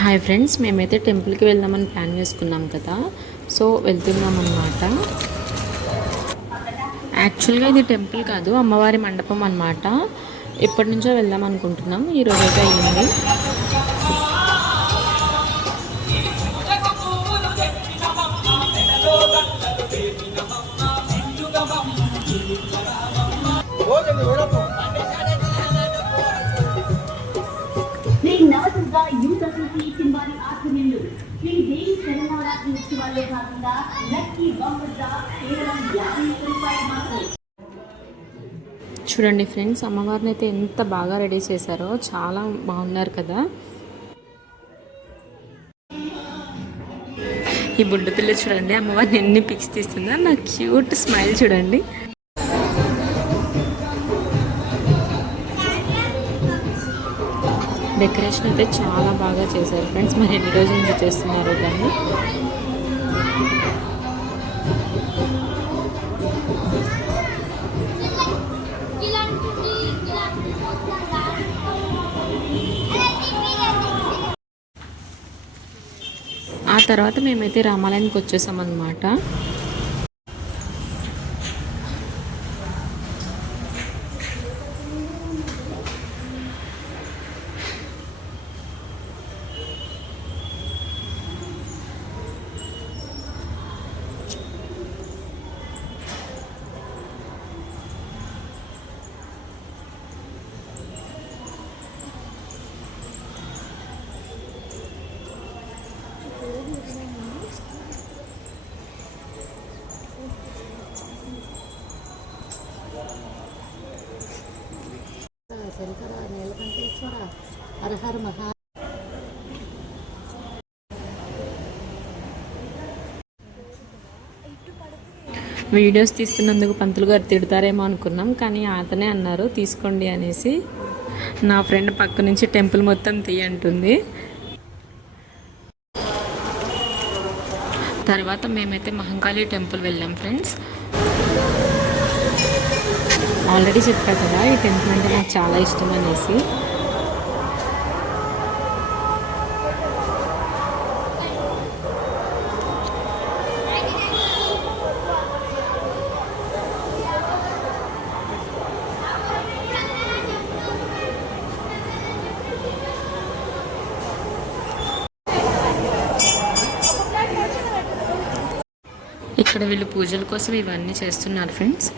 Hi friends, మేమైతే టెంపుల్కి వెళ్దామని ప్లాన్ చేసుకున్నాం కదా. సో వెళ్తున్నాం అన్నమాట. యాక్చువల్గా ఇది టెంపుల్ కాదు, అమ్మవారి మండపం అన్నమాట. ఎప్పటి నుంచో వెళ్దాం అనుకుంటున్నాం, ఈరోజు అయితే అయ్యింది. శ్రీ నవదుర్గా యూత్ అసోసియేషన్ వారి ఆధ్వర్యంలో శ్రీ దేవి శరణవరాత్రి ఉత్సవాల్లో భాగంగా లక్కీ బంపర్ డ్రా కేవలం 50 రూపాయలు మాత్రమే. చూడండి ఫ్రెండ్స్, అమ్మవారిని అయితే ఎంత బాగా రెడీ చేశారో, చాలా బాగున్నారు కదా. ఈ బుడ్డ పిల్ల చూడండి, అమ్మవారిని ఎన్ని పిక్స్ తీస్తుందో. నా క్యూట్ స్మైల్ చూడండి. డెకరేషన్ అయితే చాలా బాగా చేశారు ఫ్రెండ్స్. మరి ఎన్ని రోజుల నుంచి చేస్తున్నారు దాన్ని. ఆ తర్వాత మేమైతే రామాలయానికి వచ్చేసామన్నమాట. వీడియోస్ తీస్తున్నందుకు పంతులు గారు తిడతారేమో అనుకున్నాం, కానీ అతనే అన్నారు తీసుకోండి అనేసి. నా ఫ్రెండ్ పక్క నుంచి టెంపుల్ మొత్తం తీయంటుంది. తర్వాత మేమైతే మహంకాళి టెంపుల్ వెళ్ళాం ఫ్రెండ్స్. ఆల్రెడీ చెప్పా కదా, ఈ టెంపుల్ అంటే నాకు చాలా ఇష్టం అనేసి. ఇక్కడ వీళ్ళు పూజల కోసం ఇవన్నీ చేస్తున్నారు ఫ్రెండ్స్.